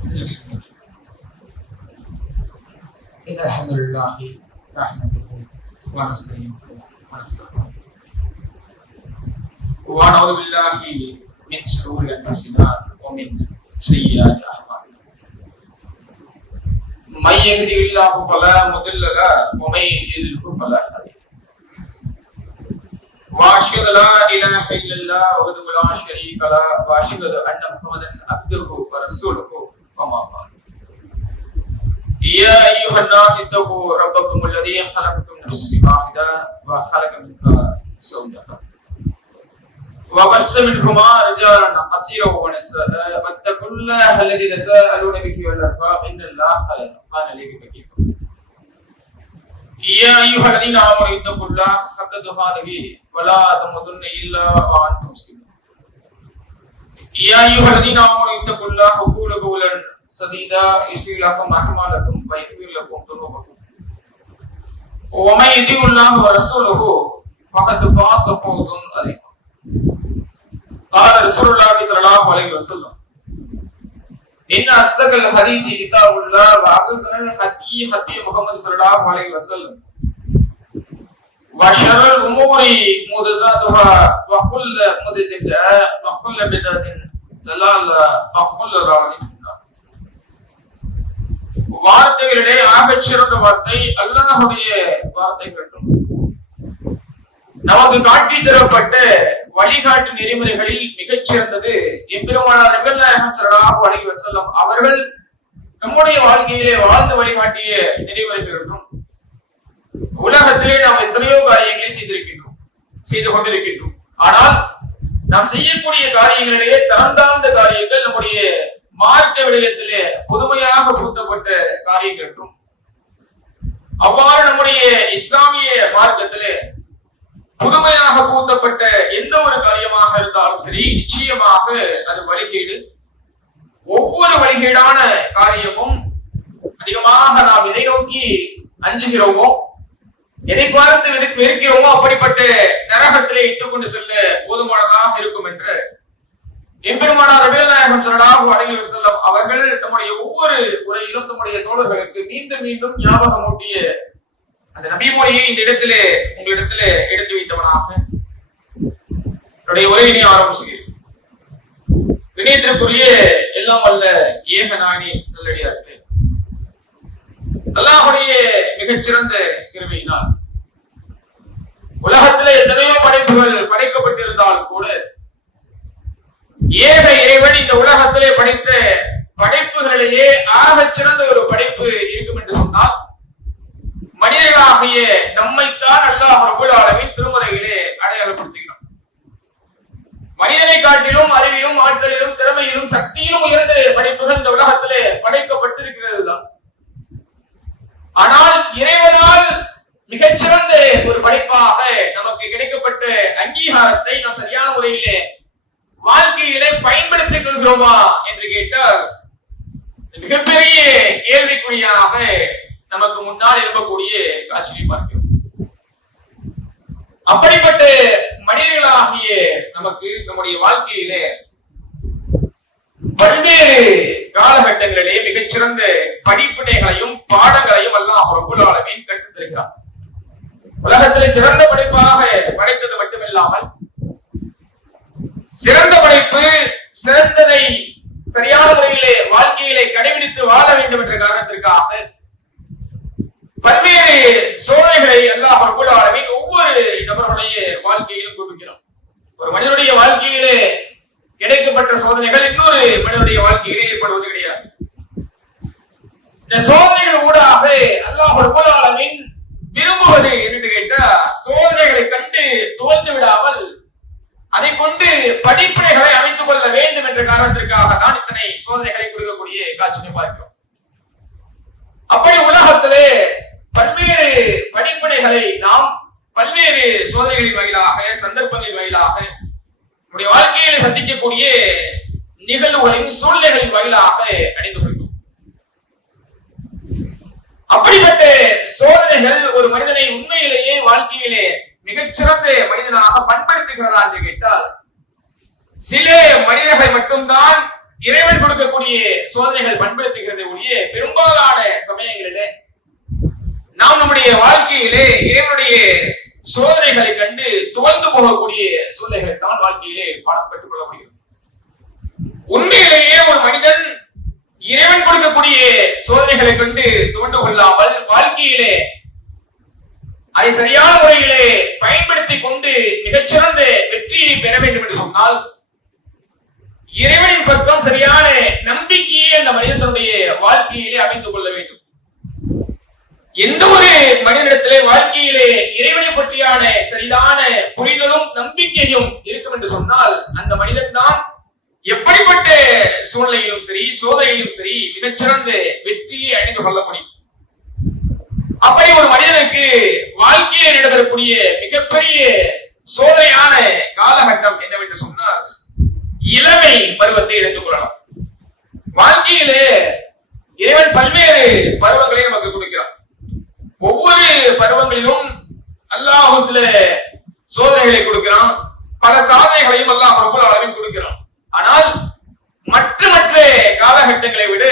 إن الحمد لله نحمده ونستعينه ونستغفره ونعوذ بالله من شرور أنفسنا ومن سيئات أعمالنا من يهده الله فلا مضل له ومن يضلل فلا هادي له وأشهد لا إله إلا الله وحده لا شريك له وأشهد أن محمدا عبده ورسوله أما بعد يا أيها الناس اتقوا ربكم الذي خلقكم من نفس واحدة وخلق منها زوجها وبث منهما رجالا كثيرا ونساء واتقوا الله الذي تساءلون به والأرحام إن الله كان عليكم رقيبا يا أيها الذين آمنوا اتقوا الله حق تقاته ولا تموتن إلا وأنتم مسلمون يا أيها الذين آمنوا اتقوا الله وقولوا قولا سديدا يصلح لكم أعمالكم ويغفر لكم ذنوبكم ومن يطع الله ورسوله فقد فاز فوزا عظيما قال رسول الله صلى الله عليه وسلم إن أصدق الحديث كتاب الله وأحسن الهدي هدي محمد صلى الله عليه وسلم وشر الأمور محدثاتها وكل محدثة بدعة وكل بدعة ضلالة وكل ضلالة في النار. வார்த்தைகளிடையே ஆகச் சிறந்த வார்த்தை அல்லாஹ்வுடைய வார்த்தைகள். நமக்கு காட்டி தரப்பட்ட வழிகாட்டு நெறிமுறைகளில் மிகச் சிறந்தது எம்பெருமானார் நபிகள் நாயகம் ஸல்லல்லாஹு அலைஹி வஸல்லம் அவர்கள் நம்முடைய வாழ்க்கையிலே வாழ்ந்து வழிகாட்டிய நெறிமுறைகள் என்றும் உலகத்திலே நாம் எத்தனையோ காரியங்களை செய்து கொண்டிருக்கின்றோம். ஆனால் நாம் செய்யக்கூடிய காரியங்களிலே தரந்தாழ்ந்த காரியங்கள் நம்முடைய மார்க்க விடயத்திலே புதுமையாக புகுத்தப்பட்ட காரியங்கள் என்றும் அவ்வாறு நம்முடைய இஸ்லாமிய மார்க்கத்திலே புதுமையாக புகுத்தப்பட்ட எந்த ஒரு காரியமாக இருந்தாலும் சரி, நிச்சயமாக அது வழிகேடு. ஒவ்வொரு வழிகேடான காரியமும் அதிகமாக நாம் எதை நோக்கி அஞ்சுகிறோமோ, எதை பார்த்து வெறுக்கிறோமோ அப்படிப்பட்ட நரகத்திலே இட்டுக் கொண்டு செல்ல போதுமானதாக இருக்கும் என்று எம்பெருமானார் நபிகள் நாயகம் ஸல்லல்லாஹு அலைஹி வஸல்லம் அவர்கள் நம்முடைய ஒவ்வொரு உரையிலும் நம்முடைய தோழர்களுக்கு மீண்டும் மீண்டும் ஞாபகமூட்டிய அந்த நபிமொழியை இந்த இடத்திலே உங்களிடத்திலே எடுத்து வைத்தவனாக என்னுடைய உரையினை ஆரம்பிக்கிறேன். வினயத்திற்குரிய எல்லாம் அல்ல ஏகநாயகி நல்லடியார்களே, அல்லாஹ்வுடைய மிகச்சிறந்த கிருபையினால் உலகத்திலே எத்தனையோ படைப்புகள் படைக்கப்பட்டிருந்தாலும் கூட ஏக இறைவன் இந்த உலகத்திலே படைத்த படைப்புகளிலேயே ஆகச் சிறந்த ஒரு படைப்பு இருக்கும் என்று சொன்னால் மனிதர்களாகிய நம்மைத்தான் அல்லாஹ் ரப்பல் ஆலமீன் திருமறையிலே அடையாளப்படுத்துகிறான். மனிதனை காட்டிலும் அறிவிலும் ஆற்றலிலும் திறமையிலும் சக்தியிலும் உயர்ந்த படைப்புகள் இந்த உலகத்திலே படைக்கப்பட்டிருக்கிறது தான். ஆனால் இறைவனால் மிகச்சிறந்த ஒரு படைப்பாக நமக்கு கிடைக்கப்பட்ட அங்கீகாரத்தை நாம் சரியான முறையிலே வாழ்க்கையிலே பயன்படுத்திக் கொள்கிறோமா என்று கேட்டால் மிகப்பெரிய கேள்விக்குறியாக நமக்கு முன்னால் இருக்கக்கூடிய காட்சியை பார்க்கிறோம். அப்படிப்பட்ட மனிதர்களாகிய நமக்கு நம்முடைய வாழ்க்கையிலே பல்வேறு காலகட்டங்களிலே மிகச்சிறந்த படிப்பினைகளையும் பாடங்களையும் அல்லாஹ் ரப்பல் ஆலமீன் கற்றுத் தருகிறார். உலகத்திலே சிறந்த படைப்பாக படைத்தது மட்டுமில்லாமல் சிறந்த படைப்பு சிறந்ததை சரியான முறையிலே வாழ்க்கையிலே கடைபிடித்து வாழ வேண்டும் என்ற காரணத்திற்காக பல்வேறு சோதனைகளை அல்லாஹ் ரப்பல் ஆலமீன் ஒவ்வொரு நபருடைய வாழ்க்கையிலும் கொடுக்கிறார். ஒரு மனிதனுடைய வாழ்க்கையிலே கிடைக்கப்பட்ட சோதனைகள் இன்னொரு மனிதனுடைய வாழ்க்கையிலே ஏற்படுவது கிடையாது. இந்த சோதனைகள் ஊடாக அல்லாஹ் ரப்பல் ஆலமீன் விரும்புவது என்று கேட்டால் சோதனைகளை கண்டு துவண்டு விடாமல் அதை கொண்டு படிப்பினைகளை அமைத்துக் கொள்ள வேண்டும் என்ற காரணத்திற்காக தான் இத்தனை சோதனைகளை கொடுக்கக்கூடிய காட்சியை பார்க்கிறோம். அப்படி உலகத்திலே பல்வேறு படிப்பினைகளை நாம் பல்வேறு சோதனைகளின் வாயிலாக சந்தர்ப்பங்களின் வாயிலாக நம்முடைய வாழ்க்கையில சந்திக்கக்கூடிய நிகழ்வுகளின் சூழ்நிலைகளின் வாயிலாக அடைந்து கொள்கிறோம். அப்படிப்பட்ட சோதனைகள் ஒரு மனிதனை உண்மையிலேயே வாழ்க்கையிலே மிகச்சிறந்த மனிதனாக பண்படுத்துகிறதா என்று கேட்டால் சில மனிதர்கள் மட்டும்தான் இறைவன் கொடுக்கக்கூடிய சோதனைகள் பண்படுத்துகிறதை ஒழிய பெரும்பாலான சமயங்களிலே நாம் நம்முடைய வாழ்க்கையிலே இறைவனுடைய சோதனைகளை கண்டு துவந்து போகக்கூடிய சூழ்நிலைகளை தான் வாழ்க்கையிலே பாடம் பெற்றுக் கொள்ள முடியும். உண்மையிலேயே ஒரு மனிதன் இறைவன் கொடுக்கக்கூடிய சோதனைகளை கண்டு துவண்டு கொள்ளாமல் வாழ்க்கையிலே அதை சரியான முறையிலே பயன்படுத்திக் கொண்டு மிகச்சிறந்த வெற்றியை பெற வேண்டும் என்று சொன்னால் இறைவனின் பக்கம் சரியான நம்பிக்கையை அந்த மனிதனுடைய வாழ்க்கையிலே அமைத்துக் கொள்ள வேண்டும். எந்த ஒரு மனிதனிடத்திலே வாழ்க்கையிலே இறைவனை பற்றியான சரியான புரிதலும் நம்பிக்கையும் இருக்கும் என்று சொன்னால் அந்த மனிதன் தான் எப்படிப்பட்ட சூழ்நிலையிலும் சரி சோதனையிலும் சரி மிகச்சிறந்த வெற்றியை அடைந்து கொள்ள முடியும். அப்படி ஒரு மனிதனுக்கு வாழ்க்கையில் நடைபெறக்கூடிய மிகப்பெரிய சோதனையான காலகட்டம் என்னவென்று சொன்னால் இளமை பருவத்தை எடுத்துக் கொள்ளலாம். வாழ்க்கையிலே இறைவன் பல்வேறு பருவங்களை நமக்கு கொடுக்கிறார். ஒவ்வொரு பருவங்களிலும் அல்லாஹ் சில சோதனைகளை கொடுக்கிறான், பல சாதனைகளையும் அல்லாஹ் ரப்பல் ஆலமீன் கொடுக்கிறான். ஆனால் மற்ற காலகட்டங்களை விட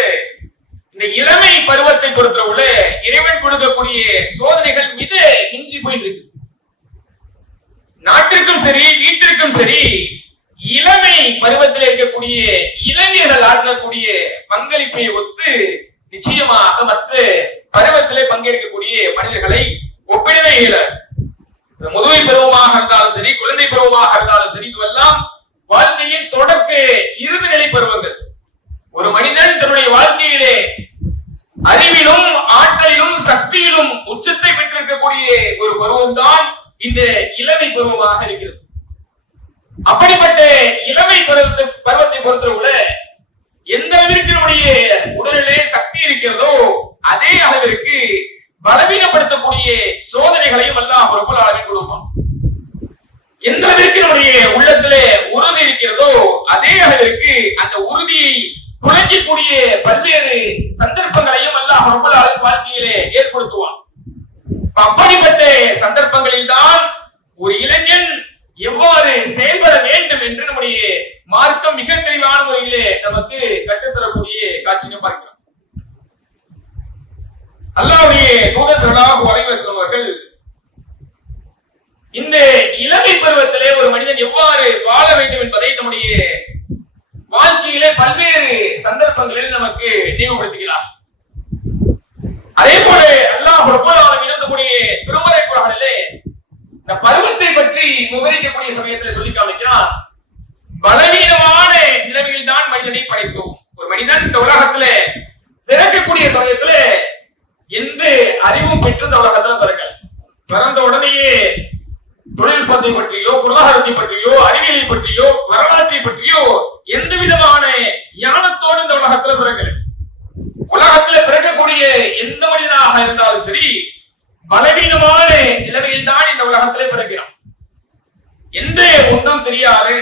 இந்த இளமை பருவத்தை பொறுத்தவரை இறைவன் கொடுக்கக்கூடிய சோதனைகள் மிக மிஞ்சி போயிட்டு இருக்கு. நாட்டிற்கும் சரி வீட்டிற்கும் சரி இளமை பருவத்தில் இருக்கக்கூடிய இளைஞர்கள் ஆற்றக்கூடிய பங்களிப்பை ஒத்து நிச்சயமாக மற்ற பருவத்திலே பங்கேற்கக்கூடிய மனிதர்களை ஒப்பிடவே இயலாது. முதுமை பருவமாக இருந்தாலும் சரி குழந்தை பருவமாக இருந்தாலும் சரி இதுவெல்லாம் வாழ்க்கையின் தொடக்க இறுதி நிலை பருவங்கள். ஒரு மனிதன் தன்னுடைய வாழ்க்கையிலே அறிவிலும் ஆற்றலிலும் சக்தியிலும் உச்சத்தை பெற்றிருக்கக்கூடிய ஒரு பருவம் தான் இந்த இளமை பருவமாக இருக்கிறது. அப்படிப்பட்ட இளமை பருவத்தை பொறுத்தவரை எந்த அளவிற்கு நம்முடைய உடலிலே சக்தி இருக்கிறதோ அதே அளவிற்கு பலவீனப்படுத்தக்கூடிய சோதனைகளையும் அல்லாஹ் ரப்பல் ஆலமீன் கொடுப்பான். எந்த அளவிற்கு நம்முடைய உள்ளத்திலே உறுதி இருக்கிறதோ அதே அளவிற்கு அந்த உறுதியை குலைக்கக்கூடிய பல்வேறு சந்தர்ப்பங்களையும் அல்லாஹ் ரப்பல் ஆலமீன் வாழ்க்கையிலே ஏற்படுத்துவான். அப்படிப்பட்ட சந்தர்ப்பங்களில் தான் ஒரு இளைஞன் எவ்வாறு செயல்பட வேண்டும் என்று நம்முடைய மார்க்கம் மிக தெளிவான முறையிலே நமக்கு கற்றுத்தரக்கூடிய காட்சியை பார்க்கிறோம். அல்லாஹ்வுடைய தூதர் ஸல்லல்லாஹு அலைஹி வஸல்லம் அவர்கள் இந்த இளமை பருவத்திலே ஒரு மனிதன் எவ்வாறு வாழ வேண்டும் என்பதை நம்முடைய வாழ்க்கையிலே பல்வேறு சந்தர்ப்பங்களில் நமக்கு நினைவுபடுத்துகிறார். அதே போல அல்லாஹ் ரப்பல் ஆலமீன் நம்முடைய திருமறை குர்ஆனிலே இந்த பருவத்தை பற்றி விவரிக்கக்கூடிய சமயத்தில் சொல்லி காமிக்கிறான். பலவீனமான நிலைமையில் தான் மனிதனை படைத்தோம். ஒரு மனிதன் இந்த உலகத்திலே பிறக்கக்கூடிய சமயத்திலே எந்த அறிவும் பெற்று இந்த உலகத்துல பிறந்த உடனேயே தொழில்நுட்பத்தை பற்றியோ பொருளாதாரத்தை பற்றியோ அறிவியலை பற்றியோ வரலாற்றை பற்றியோ எந்த விதமான ஞானத்தோடு இந்த உலகத்துல பிறக்கல. உலகத்துல பிறக்கக்கூடிய எந்த மனிதனாக இருந்தாலும் சரி பலவீனமான நிலைமையில் தான் இந்த உலகத்திலே பிறக்கிறான். எந்த ஒன்றும் தெரியாது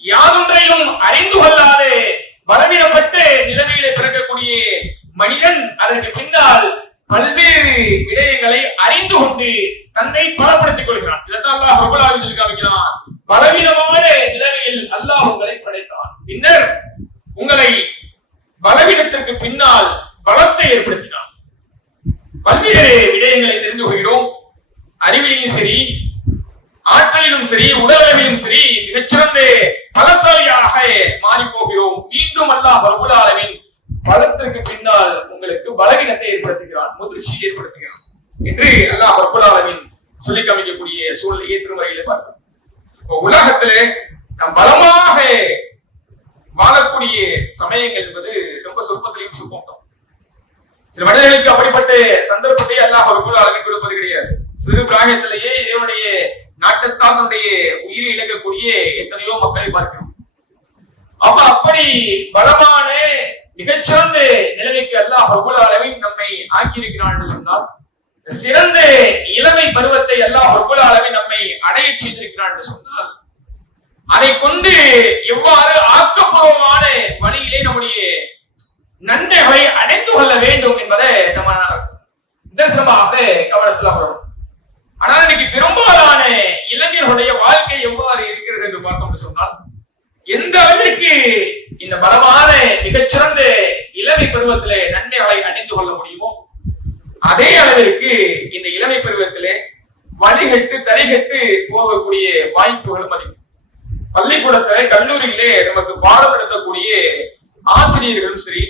யாதொன்றையும் அறிந்து கொள்ளாத பலவீனப்பட்ட நிலைமையிலே பிறக்கக்கூடிய மனிதன் அதற்கு பின்னால் பல்வேறு விடயங்களை அறிந்து கொண்டு தன்னை பலப்படுத்திக் கொள்கிறான். இதைத்தான் அல்லாஹ் ரப்பல் ஆலமீன் சொல்லி காமிக்கிறான். பலவீனமான நிலைமையில் அல்லாஹ் உங்களை படைத்தான், பின்னர் உங்களை பலவீனத்திற்கு பின்னால் பலத்தை ஏற்படுத்தினான். பல்வேறு விடயங்களை தெரிந்து கொள்கிறோம். அறிவிலும் சரி ஆற்றலிலும் சரி உடலளவிலும் சரி மிகச்சிறந்த பலசாலியாக மாறி போகிறோம். மீண்டும் அல்லாஹ் ரப்பல் ஆலமீன் பலத்திற்கு பின்னால் உங்களுக்கு பலவீனத்தை ஏற்படுத்துகிறான், முதிர்ச்சியை ஏற்படுத்துகிறான் என்று அல்லாஹ் ரப்பல் ஆலமீன் சொல்லி காமிக்கக்கூடிய சூழ்நிலையை திருமறையிலே பார்க்கிறோம். உலகத்திலே நாம் பலமாக வாழக்கூடிய சமயங்கள் என்பது ரொம்ப சொற்பத்திலையும் சுருக்கம். சில மனிதர்களுக்கு அப்படிப்பட்ட சந்தர்ப்பத்தை அல்லாஹ் ரப்பல் ஆலமீன் கொடுப்பது கிடையாது. சிறு பிராயத்திலேயே இறைவனுடைய நாட்டத்தால் நம்முடைய உயிரை இழக்கக்கூடிய எத்தனையோ மக்களை பார்க்கிறோம். அப்ப அப்படி பலமான மிகச்சிறந்த நிலைமைக்கு அல்லாஹ் ரப்பல் ஆலமீன் நம்மை ஆக்கியிருக்கிறான் என்று சொன்னால் சிறந்த இளமை பருவத்தை அல்லாஹ் ரப்பல் ஆலமீன் நம்மை அடைய செய்திருக்கிறான் என்று சொன்னால் அதை கொண்டு எவ்வாறு ஆக்கப்பூர்வமான வழியிலே நம்முடைய நன்மைகளை அடைந்து கொள்ள வேண்டும் என்பதை நம்ம நிதர்சனமாக கவனத்தில் வரணும். ஆனால் இன்னைக்கு பெரும்பாலான இளைஞர்களுடைய வாழ்க்கை எவ்வாறு இருக்கிறது என்று பார்த்தோம் சொன்னால் எந்த அளவிற்கு இந்த பலமான மிகச்சிறந்த இளமை பருவத்திலே நன்மைகளை அடைந்து கொள்ள முடியுமோ அதே அளவிற்கு இந்த இளமை பருவத்திலே வழிகட்டு தரைகட்டு போகக்கூடிய வாய்ப்புகளும் அதிகம். பள்ளிக்கூடத்திலே கல்லூரியிலே நமக்கு பாடம் நடத்தக்கூடிய ஆசிரியர்களும் சரி,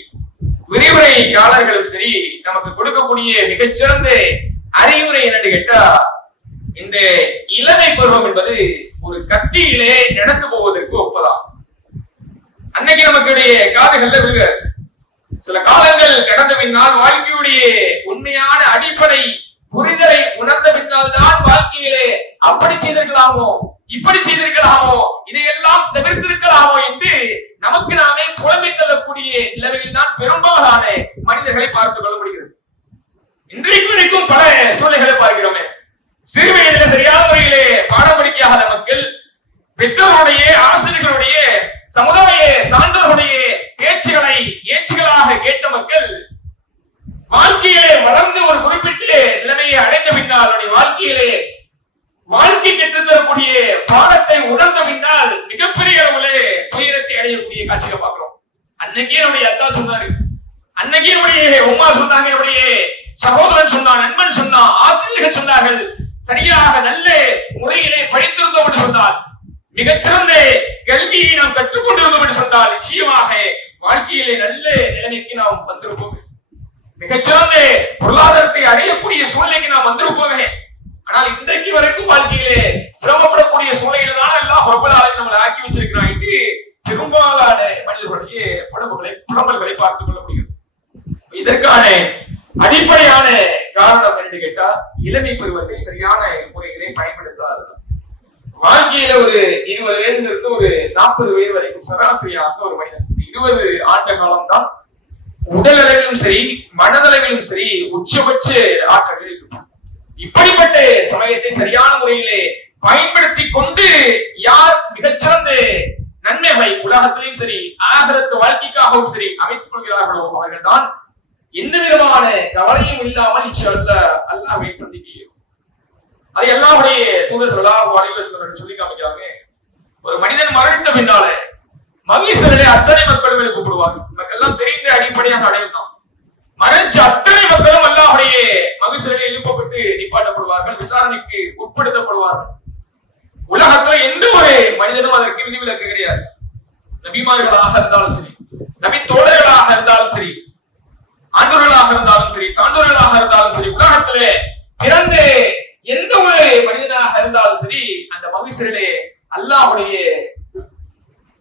விரிவுரையாளர்களும் சரி, நமக்கு கொடுக்கக்கூடிய மிகச்சிறந்த அறிவுரை என்னன்னு கேட்டா, இந்த இளமை பருவம் என்பது ஒரு கத்தியிலே நடந்து போவதற்கு ஒப்பதாம். அன்னைக்கு நமக்குடைய காதுகள்ல விழுக சில காலங்கள் கடந்த பின்னால் வாழ்க்கையுடைய உண்மையான அடிப்படை புரிதலை உணர்ந்த பின்னால் தான் வாழ்க்கையிலே அப்படி செய்திருக்கலாமோ, இப்படி செய்திருக்கலாமோ, இதையெல்லாம் தவிர்த்திருக்கலாமோ என்று நமக்கு நாமே புலம்பி தள்ளக்கூடிய நிலைமையில் தான் பெரும்பாலான மனிதர்களை பார்த்துக் கொள்ள முடிகிறது. இன்றைக்கு வரைக்கும் பல சூழ்நிலைகளை பார்க்கிறோமே. சிறு வயதில சரியான முறையிலே பாடம் படிக்காத மக்கள், பெற்றோருடைய ஆசிரியர்களுடைய சமுதாய சான்றோருடைய பேச்சுகளை ஏச்சுகளாக கேட்ட மக்கள் வாழ்க்கையிலே வளர்ந்து ஒரு குறிப்பிட்ட நிலைமையை அடைந்த பின்னால் வாழ்க்கையிலே வாழ்க்கை கற்றுத் தரக்கூடிய பாடத்தை உணர்ந்த பின்னால் மிகப்பெரிய அளவுலே துயரத்தை அடையக்கூடிய காட்சிகளை பார்க்கிறோம். அன்னைக்கே நம்முடைய அத்தா சொன்னாரு, அன்னைக்கே நம்முடைய உமா சொன்னாங்க, நம்முடைய சகோதரன் சொன்னான், நண்பன் சொன்னான், ஆசிரியர்கள் சொன்னார்கள், சரியாக நல்ல முறையிலே படித்திருந்தோம் என்று சொன்னால், மிகச்சிறந்த கல்வியை நாம் கற்றுக்கொண்டிருந்தோம் என்று சொன்னால் நிச்சயமாக வாழ்க்கையிலே நல்ல நிலைமைக்கு நாம் வந்திருப்போம், மிகச்சிறந்த பொருளாதாரத்தை அடையக்கூடிய சூழ்நிலைக்கு நாம் வந்திருப்போமே. ஆனால் இன்றைக்கு வரைக்கும் வாழ்க்கையிலே சிரமப்படக்கூடிய சூழ்நிலையில தான் எல்லாம் நம்மளை ஆக்கி வச்சிருக்கிறான் என்று பெரும்பாலான மனிதர்களுடைய புலம்பல்களை பார்த்துக் கொள்ள முடியும். இதற்கான அடிப்படையான காரணம் என்று கேட்டா, இளமை பருவத்தை சரியான முறைகளை பயன்படுத்தாது. வாழ்க்கையில ஒரு 20 வயதிலிருந்து ஒரு 40 வயது வரைக்கும் சராசரியாக ஒரு மனிதன் 20 ஆண்டு காலம் தான் உடல் அளவிலும் சரி மனதளவிலும் சரி உச்சபட்ச ஆற்றல்கள் இருக்கும். இப்படிப்பட்ட சமயத்தை சரியான முறையிலே பயன்படுத்தி கொண்டு யார் மிகச்சிறந்த நன்மைகளை உலகத்திலும் சரி ஆகிரத்து வாழ்க்கைக்காகவும் சரி அமைத்துக் கொள்கிறார்களோ அவர்கள் தான் எந்த விதமான கவலையும் இல்லாமல் அல்லாஹ்வை சந்திக்க. அது எல்லாருடைய தூதர் ஸல்லல்லாஹு அலைஹி வஸல்லம் சொல்லி காமிக்கிறாங்க. ஒரு மனிதன் மரணித்த பின்னால மகிழ்ச்சியிலே அத்தனை மக்களும் எழுப்பப்படுவாங்க. நமக்கெல்லாம் தெரிந்த அடிப்படையாக அடையும் தான். மரணிச்ச அத்தனை மக்களும் அல்லாஹ்வுடைய மகிழ்ச்சியிலே எழுப்பப்பட்டு நிப்பாட்டப்படுவார்கள், விசாரணைக்கு உட்படுத்தப்படுவார்கள். உலகத்துல எந்த ஒரு மனிதனும் அதற்கு விதிவிலக்கு கிடையாது. நபிமார்களாக இருந்தாலும் சரி, நபி தோழர்களாக இருந்தாலும் சரி, ஆண்டோர்களாக இருந்தாலும் சரி, சான்றோர்களாக இருந்தாலும் சரி, உலகத்திலே பிறந்த எந்த ஒரு மனிதனாக இருந்தாலும் சரி அந்த மகிழ்ச்சியிலே அல்லாஹ்வுடைய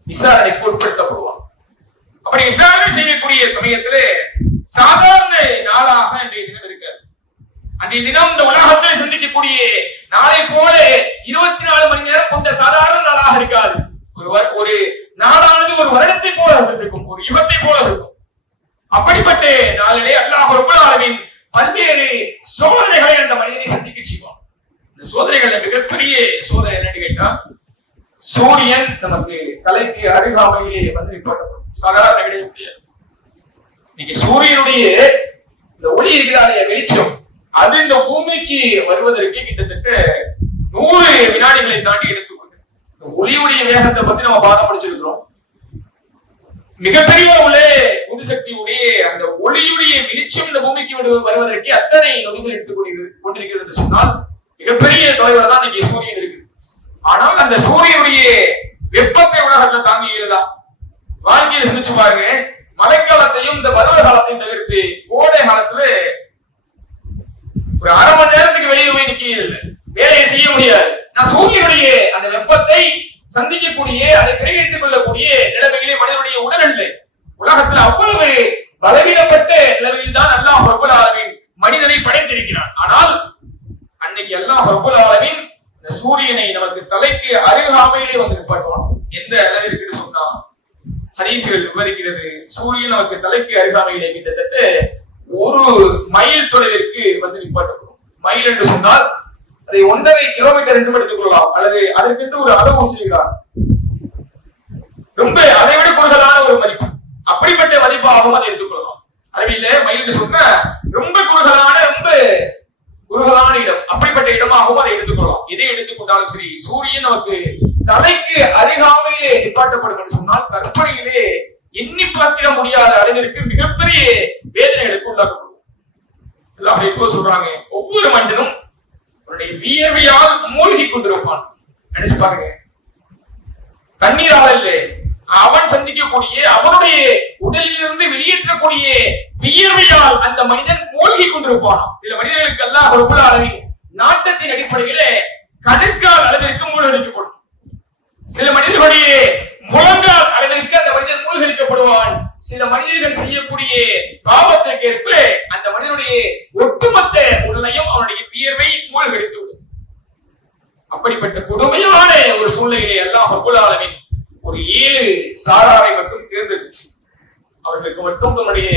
விசாரணைக்கு உட்படுத்தப்படுவான். அப்படி விசாரணை செய்யக்கூடிய சமயத்திலே சாதாரண நாளாக அன்றைய தினம் இருக்காது. அன்றைய தினம் இந்த உலகத்தில் சந்திக்கக்கூடிய நாளை போல 24 மணி நேரம் கொண்ட சாதாரண நாளாக இருக்காது. ஒரு நாளானது ஒரு வருடத்தை போல இருக்கும், ஒரு யுகத்தை போல இருக்கும். அப்படிப்பட்ட நாளிலே அல்லாஹ் ரப்பல் ஆலமீன் பல்வேறு சோதனைகளை அந்த மனிதனை சந்திக்க செய்வான். இந்த சோதனைகள்ல மிகப்பெரிய சோதனை என்னன்னு கேட்டா, சூரியன் நமக்கு தலைக்கு அருகாமையிலே வந்து நிப்பாட்டப்படும். சாதாரண கிடையாது. இன்னைக்கு சூரியனுடைய இந்த ஒளி இருக்கிறாரிய வெளிச்சம் அது இந்த பூமிக்கு வருவதற்கு கிட்டத்தட்ட 100 வினாடிகளை தாண்டி எடுத்துக்கொண்டு ஒளியுடைய வேகத்தை பத்தி நம்ம பாடம் படிச்சிருக்கிறோம். மிகப்பெரிய உந்து சக்தி உடைய அந்த ஒளியுடைய வெளிச்சம் இந்த பூமிக்கு வருவதற்கு அத்தனை நொடிகள் கொண்டிருக்கிறது என்று சொன்னால் மிகப்பெரிய தொலைவில் தான் இன்னைக்கு சூரியன் இருக்கு. ஆனால் அந்த சூரியனுடைய வெப்பத்தை உலகத்தில் தாங்கி இயலுதா? வாழ்க்கையில் சிந்திச்சு பாருங்க. மழைக்காலத்தையும் இந்த பருவ காலத்தையும் தவிர்த்து கோடை காலத்துல ஒரு அரை மணி நேரத்துக்கு வெளியே போய் நிக்க வேலையை செய்ய முடியாது. நான் சூரியனுடைய அந்த வெப்பத்தை சந்திக்கக்கூடிய அதை கிரகித்துக் கொள்ளக்கூடிய நிலைமையிலே மனிதனுடைய உடல் இல்லை. உலகத்தில் அவ்வளவு பலவீனப்பட்ட நிலைமையில் தான் அல்லாஹ் ரப்பல் ஆலமீன் மனிதனை படைத்திருக்கிறான். ஆனால் அன்னைக்கு அல்லாஹ் ரப்பல் ஆலமீன் இந்த சூரியனை நமக்கு தலைக்கு அருகாமையிலே வந்து நிப்பாட்டுவான். எந்த அளவிற்கு சொன்னா ஹதீஸ்கள் விவரிக்கிறது, சூரியன் நமக்கு தலைக்கு அருகாமையிலே கிட்டத்தட்ட 1 மைல் தொலைவிற்கு வந்து நிப்பாட்டப்படும். மைல் என்று சொன்னால் அதை 1.5 கிலோமீட்டர் என்று எடுத்துக் கொள்ளலாம், அல்லது அதற்கென்று ஒரு அளவு செய்கிறார். ரொம்ப அதை விட குறுகலான ஒரு மதிப்பு, அப்படிப்பட்ட மதிப்பாகவும் அதை எடுத்துக்கொள்ளலாம். அறிவியல மைல் என்று சொன்ன ரொம்ப குறுகலான இடம், அப்படிப்பட்ட இடமாகவும் அதை எடுத்துக்கொள்ளலாம். எதை எடுத்துக்கொண்டாலும் சரி, சூரியன் நமக்கு தலைக்கு அருகாமையிலே நிப்பாட்டப்படும் என்று சொன்னால் கற்பனையிலே எண்ணி பார்க்க முடியாத அளவிற்கு மிகப்பெரிய வேதனைகளுக்கு உள்ளாக்கப்படுவோம். சொல்றாங்க, ஒவ்வொரு மனிதனும் அவருடைய வியர்வையால் மூழ்கி கொண்டிருப்பான். நினைச்சு பாருங்க, தண்ணீரால் இல்லை, அவன் சந்திக்கக்கூடிய அவனுடைய உடலிலிருந்து வெளியேற்றக்கூடிய வியர்வையால் அந்த மனிதன் மூழ்கி கொண்டிருப்பான். சில மனிதர்களுக்கு எல்லாம் ஒரு அளவின் நாட்டத்தின் அடிப்படையிலே கடுக்கால் அளவிற்கு மூழ்கடிக்கப்படும். சில மனிதர்களுடைய முழங்கால் அளவிற்கு அந்த மனிதன் மூழ்கடிக்கப்படுவான். சில மனிதர்கள் செய்யக்கூடிய பாவத்திற்கு ஏற்ப அந்த மனிதனுடைய ஒட்டுமொத்த உடலையும் அவனுடைய வியர்வை மூழ்கடித்து விடும். அப்படிப்பட்ட கொடுமையான ஒரு சூழ்நிலையிலே அல்லாஹ் ரப்பல் ஆலமீன் ஒரு 7 சாராரை மட்டும் தேர்ந்தெடுத்து அவர்களுக்கு மட்டும் தன்னுடைய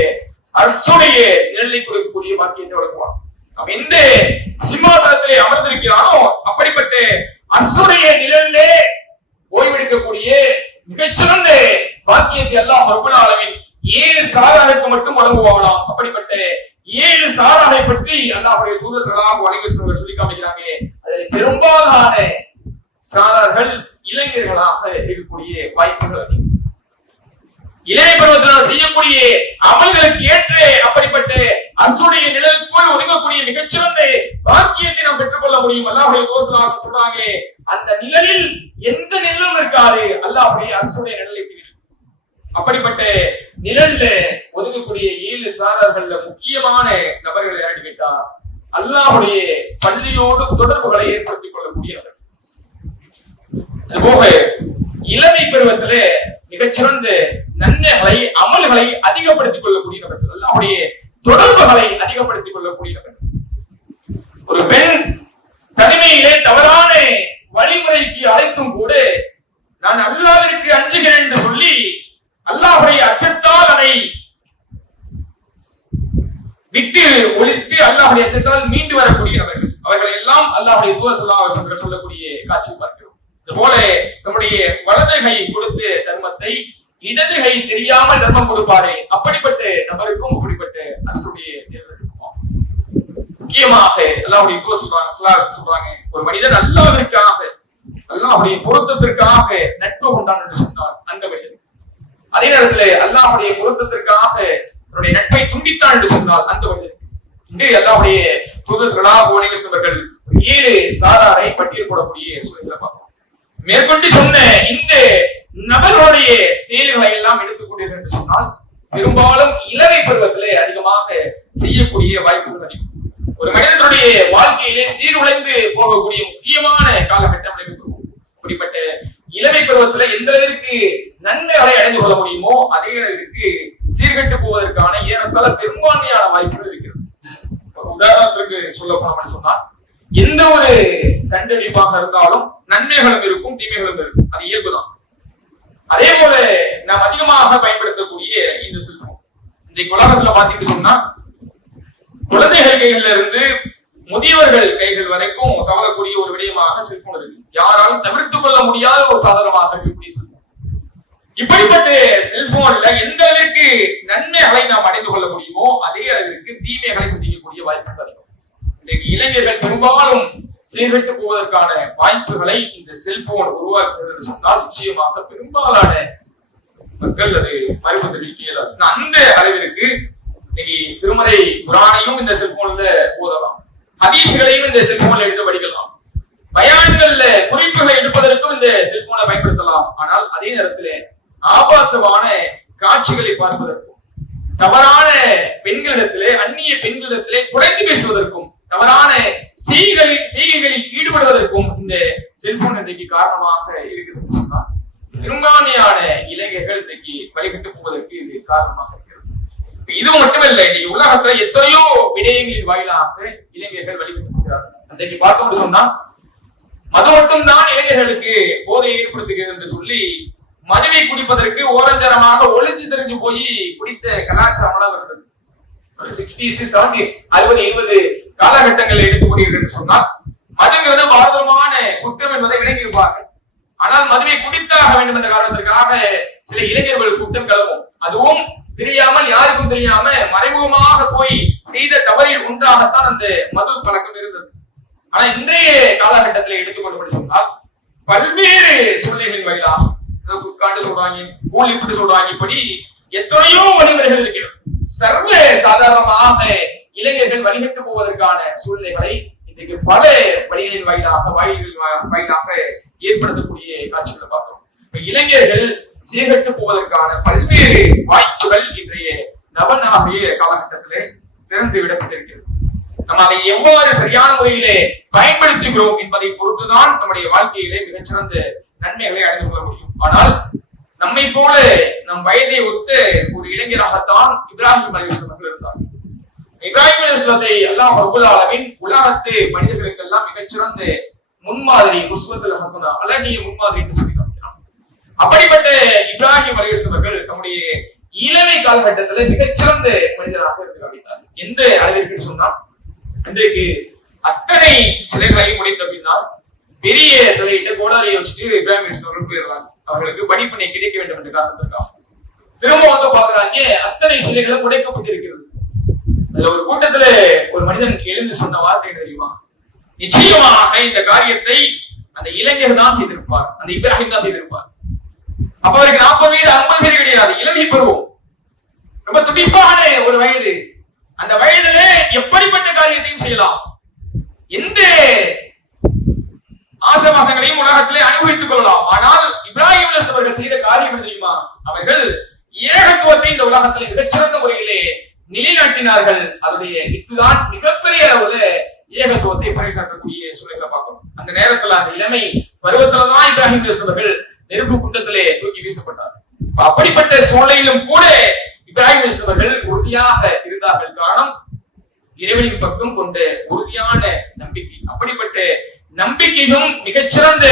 அரசுடைய நிழலை கொடுக்கக்கூடிய பாக்கியத்தை வழங்குவான். அவன் எந்த சிம்மாசனத்திலே அமர்ந்திருக்கிறானோ அப்படிப்பட்ட அரசுடைய நிழலிலே ஓய்வெடுக்கக்கூடிய மிகச்சிறந்த பாக்கியத்தை அல்லாஹ் ரப்பல் ஆலமீன் 7 சாராருக்கு மட்டும் வழங்குவானாம். அப்படிப்பட்ட 7 சாராரை பற்றி அல்லாஹ்வுடைய தூதர் ஸல்லல்லாஹு அலைஹி வஸல்லம் சொல்லி காமிக்கிறாங்க. அதில் பெரும்பாலான சாரார்கள் இளைஞர்களாக இருக்கக்கூடிய வாய்ப்புகள் அதிகம். இளைய பருவத்தில் செய்யக்கூடிய அமல்களுக்கு ஏற்ற அப்படிப்பட்ட அரசுடைய நிழலுக்குள் ஒதுங்கக்கூடிய மிகச்சிறந்த பாக்கியத்தை நாம் பெற்றுக்கொள்ள முடியும். அல்லாஹ்வுடைய தூதர் சொல்றாங்க, அந்த நிழலில் எந்த நிழலும் இருக்காது, அல்லாஹ்வுடைய அரசுடைய நிழலை தவிர. அப்படிப்பட்ட நிழல்ல ஒதுங்கக்கூடிய 7 சாரார்கள்ல முக்கியமான நபர்கள் யாருன்னு கேட்டா அல்லாஹ்வுடைய பள்ளியோடு தொடர்புகளை ஏற்படுத்திக் கொள்ளக்கூடியவர். அதுபோக இளமை பருவத்திலே மிகச்சிறந்த நன்மைகளை அமல்களை அதிகப்படுத்திக் கொள்ளக்கூடியவர்கள், அல்லாஹ்வுடைய தொடர்புகளை அதிகப்படுத்திக் கொள்ளக்கூடியவர்கள். ஒரு பெண் தனிமையிலே தவறான வழிமுறைக்கு அழைத்தும் கூட நான் அல்லாஹ்விற்கு அஞ்சுகிறேன் என்று சொல்லி அல்லாஹ்வுடைய அச்சத்தால் அதை விட்டு ஒழித்து அல்லாஹ்வுடைய அச்சத்தால் மீண்டு வரக்கூடியவர்கள். அவர்களை எல்லாம் அல்லாஹ்வுடைய தூதர் ஸல்லல்லாஹு அலைஹி வஸல்லம் சொல்லக்கூடிய காட்சி பார்க்கிறோம். இதுபோல நம்முடைய வலது கை கொடுத்த தர்மத்தை இடது கை தெரியாமல் தர்மம் கொடுப்பாரே, அப்படிப்பட்ட நபருக்கும் அப்படிப்பட்ட அரசுடைய தேர்தல் இருக்குமா? முக்கியமாக அல்லாஹ்வுடைய தூதர் சொல்றாங்க, ஒரு மனிதன் அல்லாஹ்விற்காக அல்லாஹ்வுடைய பொருத்தத்திற்காக நட்பு கொண்டான் என்று சொன்னார் அந்த மனிதன். அதே நேரத்தில் அல்லாஹ்வுடைய பொருத்தத்திற்காக அவருடைய நட்பை துண்டித்தான் என்று சொன்னால் அந்த மனிதன். இன்று அல்லாஹ்வுடைய தூதர் ஸல்லல்லாஹு அலைஹி வஸல்லம் அவர்கள் 7 சாராரை பட்டியல் போடக்கூடிய சூழ்நிலை பார்க்கிறோம். மேற்கொண்டு சொன்ன இந்த நபர்களுடைய செயல்களை எல்லாம் எடுத்துக்கொண்டீர்கள் என்று சொன்னால் பெரும்பாலும் இளமை பருவத்திலே அதிகமாக செய்யக்கூடிய வாய்ப்புகள் அதிகம். ஒரு மனிதனுடைய வாழ்க்கையிலே சீர்குலைந்து போகக்கூடிய முக்கியமான காலகட்டம் அப்படிப்பட்ட இளமை பருவத்துல எந்த அளவிற்கு நன்மைகளை அடைந்து கொள்ள முடியுமோ அதே அளவிற்கு சீர்கட்டு போவதற்கான ஏறத்தாழ பெரும்பான்மையான வாய்ப்புகள் இருக்கிறது. ஒரு உதாரணத்திற்கு சொல்ல போனோம்னு சொன்னா, எந்த ஒரு கண்டறிவாக இருந்தாலும் நன்மைகளும் இருக்கும் தீமைகளும் இருக்கும், அது இயல்புதான். அதே போல நாம் அதிகமாக பயன்படுத்தக்கூடிய இந்த செல்போன் இன்றைக்கு உலகத்துல பாத்தீங்கன்னு சொன்னா குழந்தைகள் கைகள்ல இருந்து முதியவர்கள் கைகள் வரைக்கும் கவலக்கூடிய ஒரு விடயமாக செல்போன் இருக்கு. யாராலும் தவிர்த்து கொள்ள முடியாத ஒரு சாதனமாக இருக்கக்கூடிய செல்போன். இப்படிப்பட்ட செல்போன்ல எந்த அளவிற்கு நன்மைகளை நாம் அடைந்து கொள்ள முடியுமோ அதே அளவிற்கு தீமைகளை சந்திக்கக்கூடிய வாய்ப்புகள் அதிகம். இன்றைக்கு இளைஞர்கள் பெரும்பாலும் சீர்கட்டு போவதற்கான வாய்ப்புகளை இந்த செல்போன் உருவாக்குகிறது என்று சொன்னால் நிச்சயமாக பெரும்பாலான மக்கள் அது மறுபு இயலாது. அந்த அளவிற்கு இன்னைக்கு திருமறை குர்ஆனையும் இந்த செல்போன்ல ஓதலாம், ஹதீஸ்களையும் இந்த செல்போன்ல எடுத்து படிக்கலாம், பயான்கள்ல குறிப்புகளை எடுப்பதற்கும் இந்த செல்போனை பயன்படுத்தலாம். ஆனால் அதே நேரத்தில் ஆபாசமான காட்சிகளை பார்ப்பதற்கும் தவறான பெண்களிடத்திலே அந்நிய பெண்களிடத்திலே குறைந்து பேசுவதற்கும் தவறான செய்கைகளில் ஈடுபடுவதற்கும் இந்த செல்போன் இன்றைக்கு காரணமாக இருக்கிறது சொன்னால் பெரும்பான்மையான இளைஞர்கள் இன்றைக்கு வழிகட்டு போவதற்கு இது காரணமாக இருக்கிறது. இது மட்டுமல்ல, இன்னைக்கு உலகத்துல எத்தனையோ விடயங்களின் வாயிலாக இளைஞர்கள் வழிகட்டு போகிறார்கள். அன்றைக்கு பார்த்தோம்னு சொன்னா மது மட்டும்தான் இளைஞர்களுக்கு போதையை ஏற்படுத்துகிறது என்று சொல்லி மதுவை குடிப்பதற்கு ஓரஞ்சரமாக ஒளிஞ்சு தெரிஞ்சு போய் குடித்த கலாச்சாரம் இருந்தது. 60s 70s 60 70 காலகட்டங்களை எடுத்துக்கொண்டீர்கள் என்று சொன்னால் மதுங்கிறது பாரதமான குற்றம் என்பதை விளங்கியிருப்பார்கள். ஆனால் மதுவை குடித்தாக வேண்டும் என்ற காரணத்திற்காக சில இளைஞர்கள் கூட்டம் கிளம்பும். அதுவும் தெரியாமல், யாருக்கும் தெரியாம மறைமுகமாக போய் செய்த தவறில் ஒன்றாகத்தான் அந்த மது பழக்கம் இருந்தது. ஆனா இன்றைய காலகட்டத்தில் எடுத்துக்கொண்டு சொன்னால் பல்வேறு சூழ்நிலைகளின் வாயிலாக உட்காந்து சொல்றாங்க, கூலி இப்படி சொல்றாங்க, இப்படி எத்தனையோ வழிமுறைகள் இருக்கிறது. சர்வ சாதாரணமாக இளைஞர்கள் வழிகட்டு போவதற்கான சூழ்நிலைகளை இன்றைக்கு பல வழிகளின் வாயிலாக ஏற்படுத்தக்கூடிய காட்சிகளை பார்க்கிறோம். இளைஞர்கள் சீர்கட்டு போவதற்கான பல்வேறு வாய்ப்புகள் இன்றைய நவநாகரிக காலகட்டத்திலே திறந்து விடப்பட்டிருக்கிறது. நம்ம அதை எவ்வாறு சரியான முறையிலே பயன்படுத்துகிறோம் என்பதை பொறுத்துதான் நம்முடைய வாழ்க்கையிலே மிகச்சிறந்த நன்மைகளை அடைந்து கொள்ள முடியும். ஆனால் நம்மை போல நம் வயதை ஒத்த ஒரு இளைஞராகத்தான் இப்ராஹிம் அலைஹிஸ்ஸலாம் அவர்கள் இருந்தார். இப்ராஹிம் அலைஹிஸ்ஸலாத்தை அல்லாஹ் ரப்பல் ஆலமீன் உலகத்து மனிதர்களுக்கெல்லாம் மிகச்சிறந்த முன்மாதிரி, உஸ்வத்துல் ஹஸனா, அழகிய முன்மாதிரி என்று சொல்லி காட்டுகிறார். அப்படிப்பட்ட இப்ராஹிம் அலைஹிஸ்ஸலாம் அவர்கள் தம்முடைய இளமை காலகட்டத்தில் மிகச்சிறந்த மனிதராக இருந்து காட்டினார். எந்த அளவிற்கு சொன்னால், இன்றைக்கு அத்தனை சிலைகளையும் முடித்த பின்னால் பெரிய சிலையிட்ட கோடாரியை வச்சுட்டு இப்ராஹிம் அலைஹிஸ்ஸலாம் போயிடுறாங்க. அவர்களுக்கு படிப்பினை கிடைக்க வேண்டும் என்ற காரணத்திற்காக திரும்ப வந்து பாக்குறாங்க, அத்தனை சிலைகளும் உடைக்கப்பட்டிருக்கிறது. அதுல ஒரு கூட்டத்துல ஒரு மனிதன் எழுந்து சொன்ன வார்த்தை தெரியுமா? நிச்சயமாக இந்த காரியத்தை அந்த இளைஞர் தான் செய்திருப்பார், அந்த இப்ராஹிம் தான் செய்திருப்பார். அப்ப அவருக்கு 40 வயது 50 வயது கிடையாது, இளமை பருவம், ரொம்ப துடிப்பான ஒரு வயது. அந்த வயதுல எப்படிப்பட்ட காரியத்தையும் செய்யலாம், எந்த ஆசவாசங்களையும் உலகத்திலே அனுபவித்துக் கொள்ளலாம். ஆனால் இப்ராஹிம் அலைஹிஸ்ஸலாம் அவர்கள் செய்த காரியம் தெரியுமா? அவர்கள் ஏகத்துவத்தை இந்த உலகத்திலே மிகச்சிறந்த முறையிலே நிலைநாட்டினார்கள். அதனுடைய இதுதான் மிகப்பெரிய அளவுல ஏகத்துவத்தை பறைசாற்றக்கூடிய சூழலை பார்க்கிறோம். அந்த நேரத்தில் அந்த இளமை பருவத்துலதான் இப்ராஹிம் அலைஹிஸ்ஸலாம் அவர்கள் நெருப்பு குண்டத்திலே தூக்கி வீசப்பட்டார். அப்படிப்பட்ட சூழலிலும் கூட இப்ராஹிம் அலைஹிஸ்ஸலாம் அவர்கள் உறுதியாக இருந்தார்கள். காரணம், இறைவனின் பக்கம் கொண்ட உறுதியான நம்பிக்கை. அப்படிப்பட்ட நம்பிக்கையும் மிகச்சிறந்த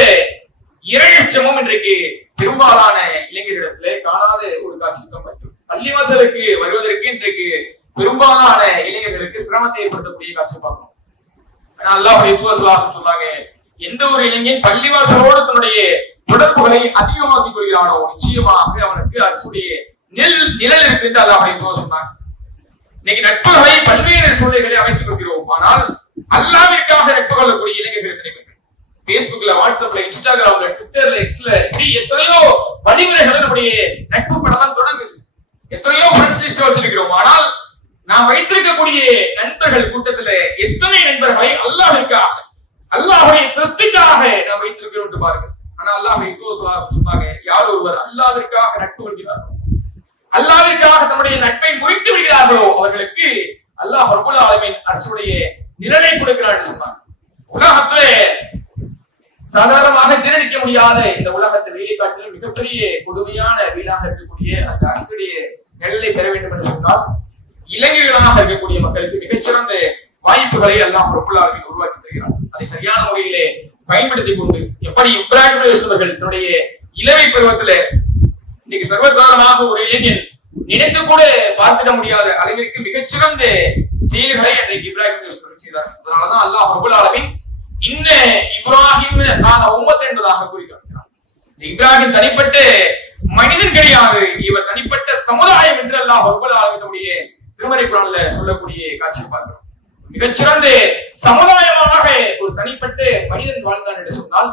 இறையச்சமும் இன்றைக்கு பெரும்பாலான இளைஞர்களிடத்திலே காணாத ஒரு காட்சி தான். பள்ளிவாசலுக்கு வருவதற்கு இன்றைக்கு பெரும்பாலான இளைஞர்களுக்கு சிரமத்தை ஏற்படுத்தக்கூடிய காட்சி பார்க்கணும். அல்லாஹ்வுடைய தூதர் ஸல்லல்லாஹு அலைஹி வஸல்லம் சொன்னாங்க, எந்த ஒரு இளைஞன் பள்ளிவாசலோடு தன்னுடைய தொடர்புகளை அதிகமாக்கிக் கொள்கிறானோ நிச்சயமாக அவனுக்கு அரசுடைய நிழல் இருக்கு என்று அல்லாஹ்வுடைய தூதர் சொன்னாங்க. இன்னைக்கு நட்புகளை பல்வேறு சூழ்நிலைகளை அமைத்துக் கொள்கிறோம். ஆனால் அல்லாஹ்விற்காக நட்பு கொள்ளக்கூடிய இளைஞர்கள் எத்தனை பேர்? பேஸ்புக்ல, வாட்ஸ்அப்ல, இன்ஸ்டாகிராம்ல, ட்விட்டர்ல, எக்ஸ்ல இப்படி எத்தனையோ வழிமுறைகள் நம்முடைய நட்பு படம் தொடங்குது. எத்தனையோ ஃப்ரெண்ட்ஸ் லிஸ்ட் வச்சிருக்கிறோம். ஆனால் நாம் வைத்திருக்கக்கூடிய நண்பர்கள் கூட்டத்துல எத்தனை நண்பர்களை அல்லாஹ்விற்காக, அல்லாஹ்வுடைய திருப்திக்காக நாம் வைத்திருக்கிறோம் என்று பாருங்கள். ஆனா அல்லாஹ்வுடைய தூதர் சொன்னாங்க, யார் ஒருவர் அல்லாஹ்விற்காக நட்பு கொள்கிறார்களோ, அல்லாஹ்விற்காக தன்னுடைய நட்பை முறித்து விடுகிறார்களோ அவர்களுக்கு அல்லாஹ் ரப்பல் ஆலமீன் அரசுடைய நிழலை கொடுக்கிறார் என்று சொன்னார். உலகத்திலே சாதாரணமாக ஜீரணிக்க முடியாத இந்த உலகத்தை வெளியே காட்டிலும் மிகப்பெரிய கொடுமையான வீடாக இருக்கக்கூடிய அந்த அரசுடைய நிழலை பெற வேண்டும் என்று சொன்னால், இளைஞர்களாக இருக்கக்கூடிய மக்களுக்கு மிகச்சிறந்த வாய்ப்புகளை எல்லாம் ரப்பல் ஆலமீன் உருவாக்கி தருகிறார். அதை சரியான முறையிலே பயன்படுத்திக் கொண்டு, எப்படி இப்ராஹிம் அலைஹிஸ்ஸலாம் அவர்கள் தன்னுடைய இளமை பருவத்திலே இன்னைக்கு சர்வசாதாரணமாக ஒரு இளைஞன் நினைத்து கூட பார்த்திட முடியாத அளவிற்கு மிகச்சிறந்த செயல்களை அன்றைக்கு இப்ராஹிம் அலைஹிஸ்ஸலாம் செய்தார். அதனாலதான் அல்லாஹ் ரப்பல் ஆலமீன் இன்ன இப்ராஹிம் கான உம்மத் என்பதாக கூறுகிறார். இப்ராஹிம் தனிப்பட்ட மனிதன் கிடையாது, இவர் தனிப்பட்ட சமுதாயம் என்று அல்லாஹ் ரப்பல் ஆலமீனுடைய திருமறை குர்ஆன்ல சொல்லக்கூடிய காட்சியை பார்க்கிறோம். மிகச்சிறந்த சமுதாயமாக ஒரு தனிப்பட்ட மனிதன் வாழ்ந்தான் என்று சொன்னால்,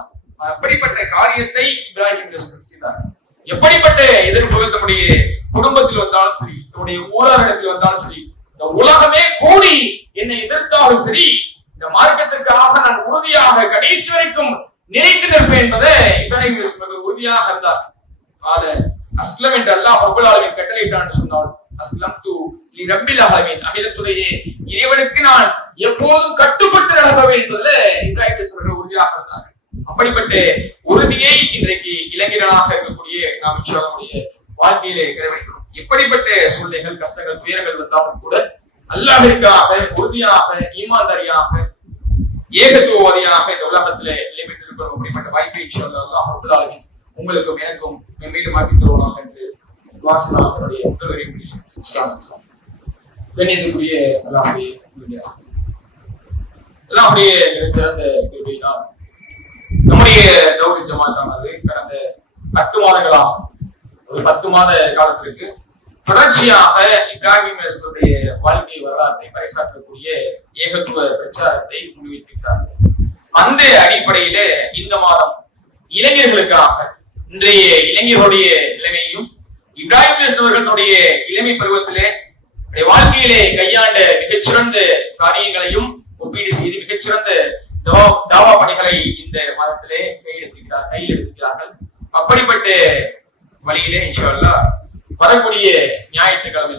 அப்படிப்பட்ட காரியத்தை இப்ராஹிம் அலைஹிஸ்ஸலாம் செய்தார். எப்படிப்பட்ட எதிர்ப்புகள் நம்முடைய குடும்பத்தில் வந்தாலும் சரி, நம்முடைய ஊராரிடத்தில் வந்தாலும் சரி, இந்த உலகமே கூடி என்னை எதிர்த்தாலும் சரி, இந்த மார்க்கத்திற்காக நான் உறுதியாக கடைசி வரைக்கும் நினைத்து நிற்பேன் என்பதை இப்ராஹிம் அலைஹிஸ்ஸலாம் உறுதியாக இருந்தார். அஸ்லம் என்று அல்லாஹ் ரப்பல் ஆலமீன் கட்டளையிட்டான் சொன்னால், அஸ்லம்து லிரப்பில் ஆலமீன், அகிலத்துடைய இறைவனுக்கு நான் எப்போதும் கட்டுப்பட்டு நடக்க வேண்டும் என்பதில் இப்ராஹிம் அலைஹிஸ்ஸலாம் உறுதியாக இருந்தார். அப்படிப்பட்ட உறுதியை இன்றைக்கு இளைஞர்களாக இருக்கக்கூடிய நாம் நம்முடைய வாழ்க்கையிலே கடைபிடிக்கணும். எப்படிப்பட்ட சூழ்நிலைகள், கஷ்டங்கள், துயரங்கள் வந்தாலும் கூட அல்லாஹ்விற்காக உறுதியாக, ஈமான்தாரியாக, ஏகத்துவவாதியாக இந்த உலகத்திலே நிலைபெற்றிருக்கிறோம். அப்படிப்பட்ட வாய்ப்பை அல்லாஹ் ரப்பல் ஆலமீன் உங்களுக்கும் எனக்கும் மென்மேலும் ஆக்கி தருவானாக என்று வாசனாவுடைய முதல்வரை கண்ணியத்திற்குரிய அல்லாஹ்வுடைய சிறந்த கிருபையினால் நம்முடைய தௌஹீத் ஜமாத்தானது கடந்த 10 மாதங்களாக, ஒரு 10 மாத காலத்திற்கு தொடர்ச்சியாக இப்ராஹிம் அலைஹிஸ்ஸலாமுடைய வாழ்க்கை வரலாற்றை பறைசாற்றக்கூடிய ஏகத்துவ பிரச்சாரத்தை முன்வைத்திருக்கிறார். அந்த அடிப்படையில இந்த மாதம் இளைஞர்களுக்காக, இன்றைய இளைஞர்களுடைய நிலைமையும் இப்ராஹிம் அலைஹிஸ்ஸலாம் அவர்களுடைய இளமை பருவத்திலே வாழ்க்கையிலே கையாண்ட மிகச்சிறந்த காரியங்களையும் ஒப்பீடு செய்து மிகச்சிறந்த தாவா பணிகளை இந்த மாதத்திலே கையில் எடுத்துக்கிறார்கள். அப்படிப்பட்ட வழியிலே இன்ஷா அல்லாஹ் வரக்கூடிய ஞாயிற்றுக்கிழமை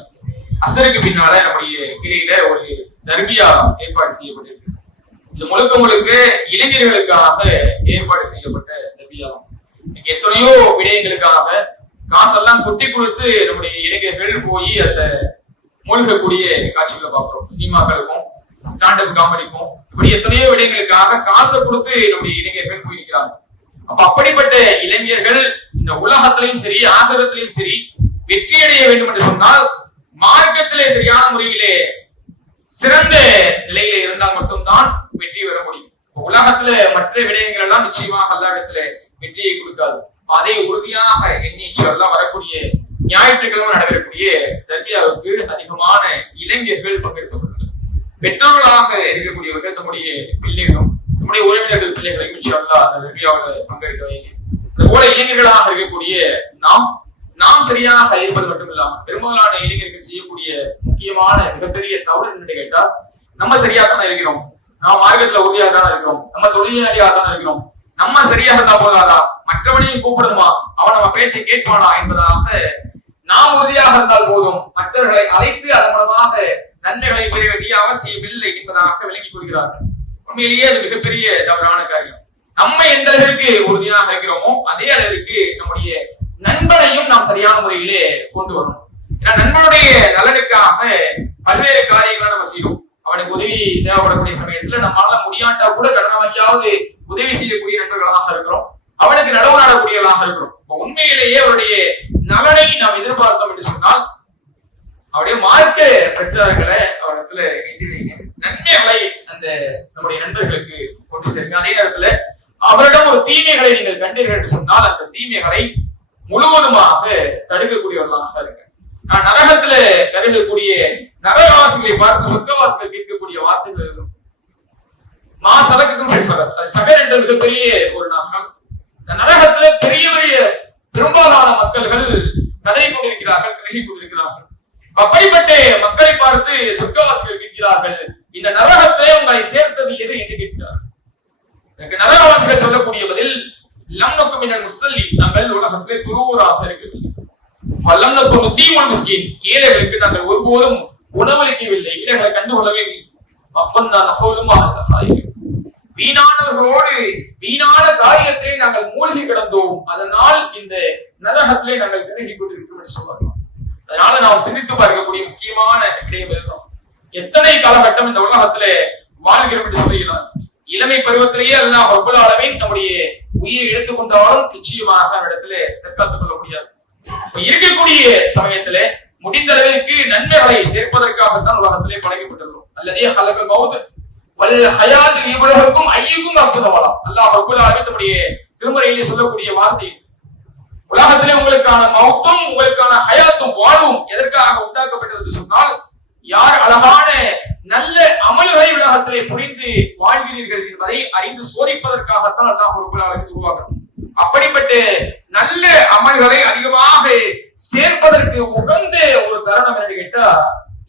அசருக்கு பின்னால நம்முடைய கிளையில ஒரு தர்பியா ஏற்பாடு செய்யப்பட்டிருக்கு. இது முழுக்க முழுக்க இளைஞர்களுக்காக ஏற்பாடு செய்யப்பட்ட தர்பியாகும். எத்தனையோ விடயங்களுக்காக காசெல்லாம் கொட்டி கொடுத்து நம்முடைய இளைஞர்கள் போய் அதுல மூழ்கக்கூடிய காட்சிகளை பார்க்கிறோம். சினிமாக்களுக்கும் ஸ்டாண்டப் காமெடிக்கும் இப்படி எத்தனையோ விடயங்களுக்காக காசை கொடுத்து நம்முடைய இளைஞர்கள் போயிருக்கிறாங்க. அப்ப அப்படிப்பட்ட இளைஞர்கள் இந்த உலகத்திலையும் சரி ஆசிரத்திலையும் சரி வெற்றி அடைய வேண்டும் என்று சொன்னால் மார்க்கத்திலே சரியான முறையிலே சிறந்த நிலையில இருந்தால் மட்டும்தான் வெற்றி பெற முடியும். உலகத்துல மற்ற விடயங்கள் எல்லாம் நிச்சயமாக அல்ல இடத்துல வெற்றியை கொடுக்காது. அதை உறுதியாக எண்ணி சொல்லலாம் வரக்கூடிய ஞாயிற்றுக்கிழமை நடைபெறக்கூடிய தர்பியாவுக்கு அதிகமான இளைஞர்கள் பங்கெடுக்கப்படுகிறது. பெற்றோர்களாக இருக்கக்கூடியவர்கள் நம்முடைய பிள்ளைகளும் நம்முடைய உறவினர்கள் பிள்ளைகளையும் சொல்லலாம் அந்த தர்பியாவில் பங்கெடுக்க வைங்க. அதுபோல இளைஞர்களாக இருக்கக்கூடிய நாம் சரியாக இருப்பது மட்டும் இல்லாமல் பெரும்பாலான இளைஞர்கள் செய்யக்கூடிய முக்கியமான மிகப்பெரிய தவறு என்று கேட்டால் நம்ம சரியாக தானே இருக்கிறோம், நாம் மார்க்கத்துல உறுதியாக தானே இருக்கிறோம், நம்ம தொழிலாளியாக தானே இருக்கிறோம், நம்ம சரியாக இருந்தா போதாதா, மற்றவனையும் கூப்பிடணுமா, அவன் நம்ம பேச்சை கேட்பானா என்பதாக நாம் உறுதியாக இருந்தால் போதும், மற்றவர்களை அழைத்து அதன் மூலமாக நன்மைகளை பெற வேண்டிய அவசியம் இல்லை என்பதாக விளங்கிக் கொள்கிறார்கள். உண்மையிலேயே அது மிகப்பெரிய தவறான காரியம். நம்ம எந்த அளவிற்கு உறுதியாக இருக்கிறோமோ அதே அளவிற்கு நம்முடைய நண்பனையும் நாம் சரியான முறையிலே கொண்டு வரணும். ஏன்னா நண்பனுடைய நலனுக்காக பல்வேறு காரியங்களை நம்ம செய்யணும். அவனுக்கு உதவி தேவைப்படக்கூடிய சமயத்துல நம்மளால முடியாட்டா கூட கடன வாங்கியாவது உதவி செய்யக்கூடிய நண்பர்களாக இருக்கிறோம், அவனுக்கு நலவு நாடக்கூடியவர்களாக இருக்கிறோம். உண்மையிலேயே அவருடைய நலனை நாம் எதிர்பார்த்தோம் என்று சொன்னால் அவருடைய மார்க்க பிரச்சாரங்களை அவரிடத்துல எதிர்வைங்க, நன்மைகளை அந்த நம்முடைய நண்பர்களுக்கு கொண்டு சேர்ங்க. அதே நேரத்துல அவரிடம் ஒரு தீமைகளை நீங்கள் கண்டீர்கள் என்று சொன்னால் அந்த தீமைகளை முழுவதுமாக தடுக்கக்கூடியவர்களாக இருக்க. நான் நரகத்துல கருதக்கூடிய நரகவாசிகளை பார்த்து சொர்க்கவாசிகள் கேட்கக்கூடிய வார்த்தைகள் இருக்கும். சதக்குக்கும் சகர் என்ற மிகப்பெரிய ஒரு நரகம். இந்த நரகத்துல பெரிய பெரிய பெரும்பாலான மக்கள்கள் கதறி கொண்டிருக்கிறார்கள், கருகி கொண்டிருக்கிறார்கள். அப்படிப்பட்ட மக்களை பார்த்து சொர்க்கவாசிகள் கேட்கிறார்கள், இந்த நரகத்தை உங்களை சேர்த்தது எது என்று கேட்கிறார்கள். நரகவாசிகள் சொல்லக்கூடிய பதில் லம்னக்கும் மினல் முஸல்லி, நாங்கள் உலகத்திலே துருவராக இருக்கிறோம். வல்லம்னக்கும் தீமுல் மிஸ்கீன், ஏழைகளுக்கு நாங்கள் ஒருபோதும் உணவளிக்கவில்லை, ஏழைகளை கண்டுகொள்ளவே இல்லை. அப்பந்தான் நஹோலுமா நஃபாயிக், வீணானவர்களோடு வீணான காரியத்திலே நாங்கள் மூழ்கி கிடந்தோம், அதனால் இந்த நரகத்திலே நாங்கள் திரகி கொண்டிருக்கிறோம் என்று சொல்றாங்க. அதனால நாம் சிந்தித்து பார்க்கக்கூடிய முக்கியமான விடயம் இதுதான். எத்தனை காலகட்டம் இந்த உலகத்திலே வாழ்கிறோம் என்று சொல்லுகிறார். இளமை பருவத்திலேயே அல்லாஹ் ரப்பல் ஆலமீன் நம்முடைய உயிரை எடுத்துக்கொண்டாலும் நிச்சயமாக இடத்துல தற்காத்துக் கொள்ள முடியாது. இருக்கக்கூடிய சமயத்துல முடிந்த அளவிற்கு நன்மைகளை சேர்ப்பதற்காகத்தான் உலகத்திலே படைக்கப்பட்டிருக்கிறோம். அல்லதே ஹலகல் மௌத் வல் ஹயாத் லியப்லுவக்கும் அய்யுக்கும் அஹ்சனு அமலா. அல்லாஹ் ரப்பல் ஆலமீன் நம்முடைய திருமறையிலே சொல்லக்கூடிய வார்த்தை, உலகத்திலே உங்களுக்கான மௌத்தும் உங்களுக்கான ஹயாத்தும் வாழ்வும் எதற்காக உண்டாக்கப்பட்டது சொன்னால், யார் அழகான நல்ல அமல்களை உலகத்திலே புரிந்து வாழ்கிறீர்கள் என்பதை அறிந்து சோதிப்பதற்காகத்தான் அல்லாஹ் ரப்பல் ஆலமீன் உருவாக்குறார். அப்படிப்பட்ட நல்ல அமல்களை அதிகமாக சேர்ப்பதற்கு உகந்த ஒரு தருணம் என்று கேட்டா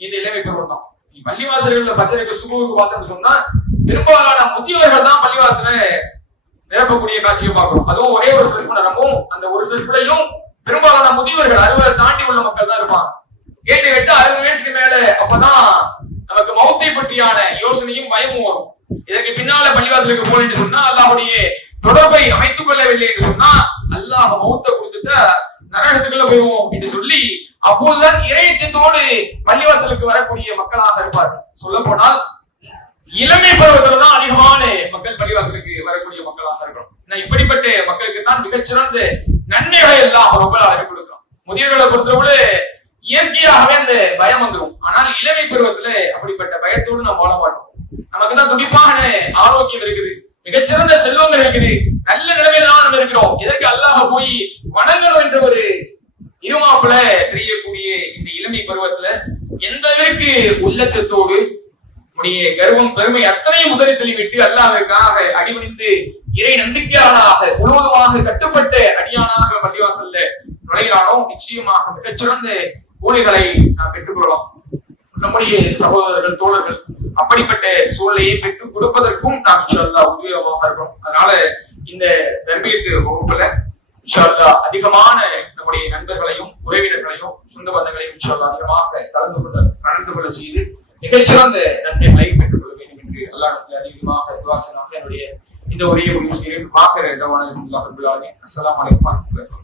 இந்த இளமை பருவம் தான். பள்ளிவாசல்கள் பஜருக்கு சுபுவுக்கு பார்த்தோம்னு சொன்னா பெரும்பாலான முதியவர்கள் தான் பள்ளிவாசலை நிரப்பக்கூடிய காட்சியை பார்க்கிறோம். அதுவும் ஒரே ஒரு செல்ஃப் நிரம்பும், அந்த ஒரு செல்ஃப்லையும் பெரும்பாலான முதியவர்கள் 60 தாண்டி உள்ள மக்கள் தான் இருப்பாங்க. கேட்டு 60 வயசுக்கு மேல அப்பதான் நமக்கு மௌத்தை பற்றியான யோசனையும் பயமும் வரும். இதற்கு பின்னால பள்ளிவாசலுக்கு போனேன்னு சொன்னா அல்லாஹ்வுடைய தொடர்பை அமைத்துக் கொள்ளவில்லை என்று சொன்னா அல்லாஹ் மௌத்தை கொடுத்துட்டு நரகத்துக்குள்ள போயிடுவோம் என்று சொல்லி அப்போதுதான் இறையச்சத்தோடு பள்ளிவாசலுக்கு வரக்கூடிய மக்களாக இருப்பார்கள். சொல்ல போனால் இளமை பருவத்துலதான் அதிகமான மக்கள் பள்ளிவாசலுக்கு வரக்கூடிய மக்களாக இருக்கிறோம். இப்படிப்பட்ட மக்களுக்கு தான் மிகச்சிறந்த நன்மைகளை எல்லாம் ரப்பல் ஆலமீன் கொடுக்கிறோம். முதியவர்களை பொறுத்தவரை இயற்கையாகவே அந்த பயம் வந்துடும். ஆனால் இளமை பருவத்துல அப்படிப்பட்ட பயத்தோடு நாம் வாழ மாட்டோம். நமக்கு தான் துடிப்பான ஆரோக்கியம் இருக்குது, மிகச்சிறந்த செல்வங்கள் இருக்குது, நல்ல நிலைமையில தான் நம்ம இருக்கிறோம். எதற்கு அல்லாஹ் போய் வணங்கணும் என்ற ஒரு இருமாப்புல தெரியக்கூடிய இந்த இளமை பருவத்துல எந்த அளவுக்கு உள்ளச்சத்தோடு நம்முடைய கர்வம் பெருமை அத்தனையும் முதலில் தெளிவிட்டு அல்லாஹ்விற்காக அடிபணிந்து இறை நம்பிக்கையாளனாக முழுவதுமாக கட்டுப்பட்ட அடியானாக பள்ளிவாசல்ல நுழைகிறானோ நிச்சயமாக மிகச்சிறந்த கூலிகளை நாம் பெற்றுக்கொள்ளலாம். நம்முடைய சகோதரர்கள் தோழர்கள் அப்படிப்பட்ட சூழ்நிலையை பெற்றுக் கொடுப்பதற்கும் நாம் இன்ஷா அல்லாஹ் உபயோகமாக இருக்கும். அதனால இந்த தர்பியத்து வகுப்புல இன்ஷா அல்லாஹ் அதிகமான நம்முடைய நண்பர்களையும் உறவினர்களையும் சொந்த பந்தங்களையும் இன்ஷா அல்லாஹ் அதிகமாக கலந்து கொள்ள செய்து மிகச்சிறந்த நன்மைகளை பெற்றுக் கொள்ள வேண்டும் என்று அல்லாஹ் அதிகமாக துஆ செய்யலாம். என்னுடைய இந்த உரையை முடிவு செய்யும். அஸ்ஸலாமு அலைக்கும் வரஹ்மத்துல்லாஹி